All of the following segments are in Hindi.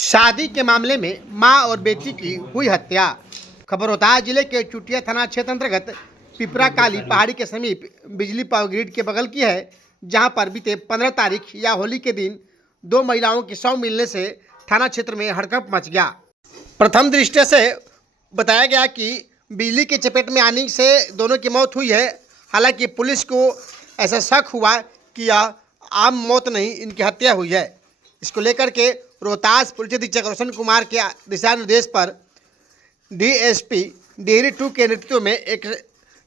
शादी के मामले में मां और बेटी की हुई हत्या। खबर होता है जिले के चुटिया थाना क्षेत्र अंतर्गत पिपरा काली पहाड़ी के समीप बिजली पावर ग्रिड के बगल की है, जहां पर बीते 15 तारीख या होली के दिन दो महिलाओं के शव मिलने से थाना क्षेत्र में हड़कंप मच गया। प्रथम दृष्टया से बताया गया कि बिजली की चपेट में आने से दोनों की मौत हुई है। हालांकि पुलिस को ऐसा शक हुआ कि यह आम मौत नहीं, इनकी हत्या हुई है। इसको लेकर के रोहतास पुलिस अधीक्षक रोशन कुमार के दिशा निर्देश पर डीएसपी डेहरी 2 के नेतृत्व में एक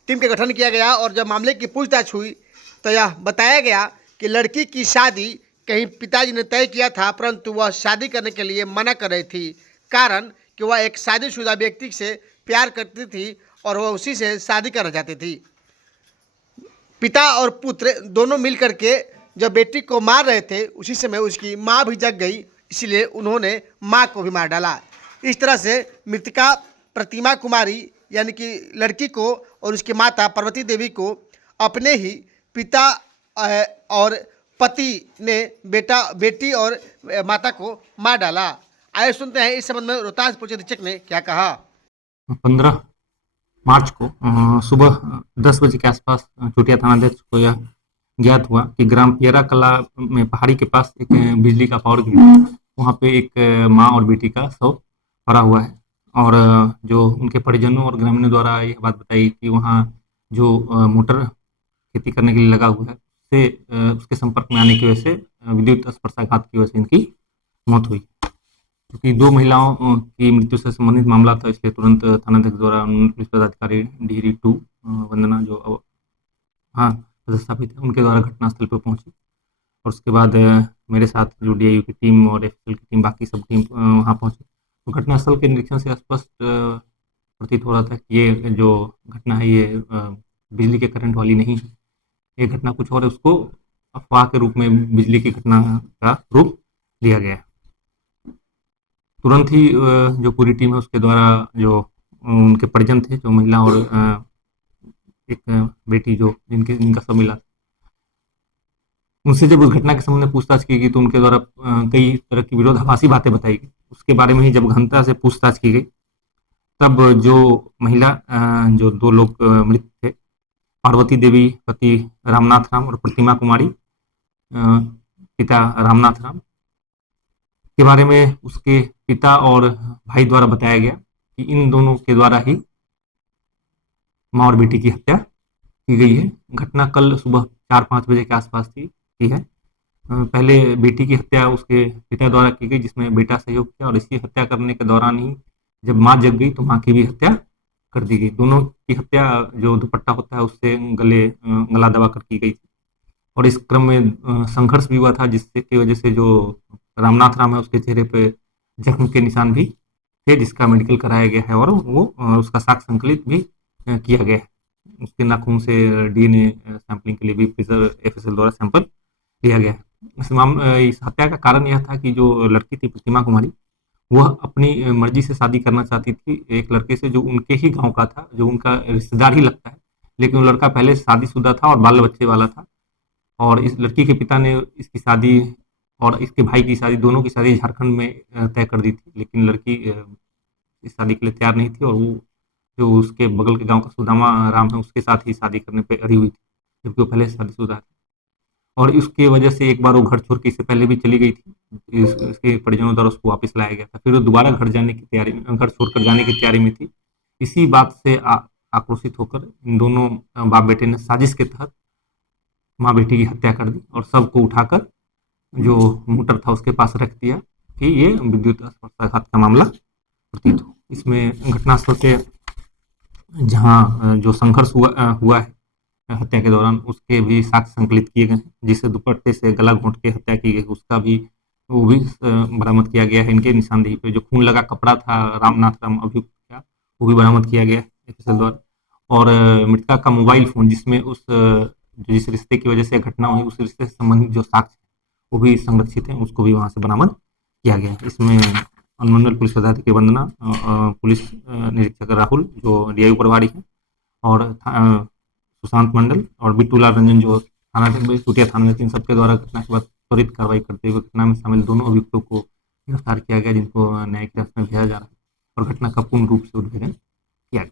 टीम का गठन किया गया और जब मामले की पूछताछ हुई तो यह बताया गया कि लड़की की शादी कहीं पिताजी ने तय किया था, परंतु वह शादी करने के लिए मना कर रही थी। कारण कि वह एक शादीशुदा व्यक्ति से प्यार करती थी और वह उसी से शादी करना चाहती थी। पिता और पुत्र दोनों मिल करके जब बेटी को मार रहे थे, उसी समय उसकी माँ भी जग गई, इसलिए उन्होंने माँ को भी मार डाला। इस तरह से मृतका प्रतिमा कुमारी यानी कि लड़की को और उसकी माता पार्वती देवी को अपने ही पिता और पति ने बेटी और माता को मार डाला। आइए सुनते हैं इस संबंध में रोहतास पुलिस अधीक्षक ने क्या कहा। 15 मार्च को सुबह 10 बजे के आसपास चुटिया थानाध्यक्ष को यह ज्ञात हुआ कि ग्राम पियरा कला में पहाड़ी के पास एक बिजली का पावर ग्रिड है। वहाँ पे एक माँ और बेटी का शव पड़ा हुआ है और जो उनके परिजनों और ग्रामीणों द्वारा यह बात बताई कि वहाँ जो मोटर खेती करने के लिए लगा हुआ है उसके संपर्क में आने की वजह से विद्युत स्पर्शाघात की वजह से इनकी मौत हुई। क्योंकि दो महिलाओं की मृत्यु से संबंधित मामला था, इसलिए तुरंत थानाध्यक्ष द्वारा पुलिस पदाधिकारी डेहरी 2 वंदना जो पदस्थापित है उनके द्वारा घटनास्थल पर पहुंची और उसके बाद मेरे साथ जो डीआईयू की टीम और एफएसएल की टीम बाकी सब टीम वहां पहुंची। तो घटनास्थल के निरीक्षण से स्पष्ट प्रतीत हो रहा था कि ये जो घटना है ये बिजली के करंट वाली नहीं है, ये घटना कुछ और है। उसको अफवाह के रूप में बिजली की घटना का रूप लिया गया। तुरंत ही जो पूरी टीम है उसके द्वारा जो उनके परिजन थे, जो महिला और एक बेटी जिनका सब मिला, उनसे जब उस घटना के संबंध में पूछताछ की गई तो उनके द्वारा कई तरह की विरोधाभासी बातें बताई गई। उसके बारे में ही जब गहनता से पूछताछ की गई तब जो महिला जो दो लोग मृत थे, पार्वती देवी पति रामनाथ राम और प्रतिमा कुमारी पिता रामनाथ राम, के बारे में उसके पिता और भाई द्वारा बताया गया कि इन दोनों के द्वारा ही माँ और बेटी की हत्या की गई है। घटना कल सुबह 4-5 बजे के आसपास की है। पहले बेटी की हत्या उसके पिता द्वारा की गई, जिसमें बेटा सहयोग किया और इसी हत्या करने के दौरान ही जब माँ जग गई तो माँ की भी हत्या कर दी गई। दोनों की हत्या जो दुपट्टा होता है उससे गला दबा कर की गई और इस क्रम में संघर्ष भी हुआ था, जिससे की वजह से जो रामनाथ राम है उसके चेहरे पे जख्म के निशान भी थे, जिसका मेडिकल कराया गया है और वो उसका साक्ष्य संकलित भी किया गया है। उसके नाखून से डीएनए सैंपलिंग के लिए भी एफएसएल द्वारा सैंपल लिया गया है। इस हत्या का कारण यह था कि जो लड़की थी प्रतिमा कुमारी, वह अपनी मर्जी से शादी करना चाहती थी एक लड़के से जो उनके ही गांव का था, जो उनका रिश्तेदार ही लगता है, लेकिन वो लड़का पहले शादीशुदा था और बाल बच्चे वाला था और इस लड़की के पिता ने इसकी शादी और इसके भाई की शादी, दोनों की शादी झारखंड में तय कर दी थी, लेकिन लड़की इस शादी के लिए तैयार नहीं थी और वो जो उसके बगल के गांव का सुदामा राम है उसके साथ ही शादी करने पे अड़ी हुई थी, जबकि वो पहले शादीशुदा थी। और इसकी वजह से एक बार वो घर छोड़ के इससे पहले भी चली गई थी, इसके परिजनों द्वारा उसको वापस लाया गया था। फिर वो दोबारा घर छोड़कर जाने की तैयारी में थी। इसी बात से आक्रोशित होकर इन दोनों बाप बेटे ने साजिश के तहत माँ बेटी की हत्या कर दी और सबको उठाकर जो मोटर था उसके पास रख दिया कि ये विद्युत स्पर्शाघात का मामला प्रतीत हो। इसमें घटनास्थल से जहाँ जो संघर्ष हुआ है हत्या के दौरान, उसके भी साक्ष्य संकलित किए गए हैं, जिसे दुपट्टे से गला घोंट के हत्या की गई उसका भी वो भी बरामद किया गया है। इनके निशानदेही पे जो खून लगा कपड़ा था रामनाथ राम अभियुक्त का, वो भी बरामद किया गया है एफएसएल द्वारा। और मृतका का मोबाइल फोन, जिसमें जिस रिश्ते की वजह से घटना हुई उस रिश्ते से संबंधित जो साक्ष्य वो भी संरक्षित हैं, उसको भी वहाँ से बरामद किया गया है। इसमें अनुमंडल पुलिस पदाधिकारी वंदना, पुलिस निरीक्षक राहुल जो डीआईयू प्रभारी है और सुशांत मंडल और बिट्टूलाल रंजन जो चुटिया थाना में, इन सबके द्वारा घटना के बाद त्वरित कार्रवाई करते हुए घटना में शामिल दोनों अभियुक्तों को गिरफ्तार किया गया, जिनको न्यायिक हिरासत में भेजा जा रहा है और घटना का पूर्ण रूप से उद्भेदन किया गया।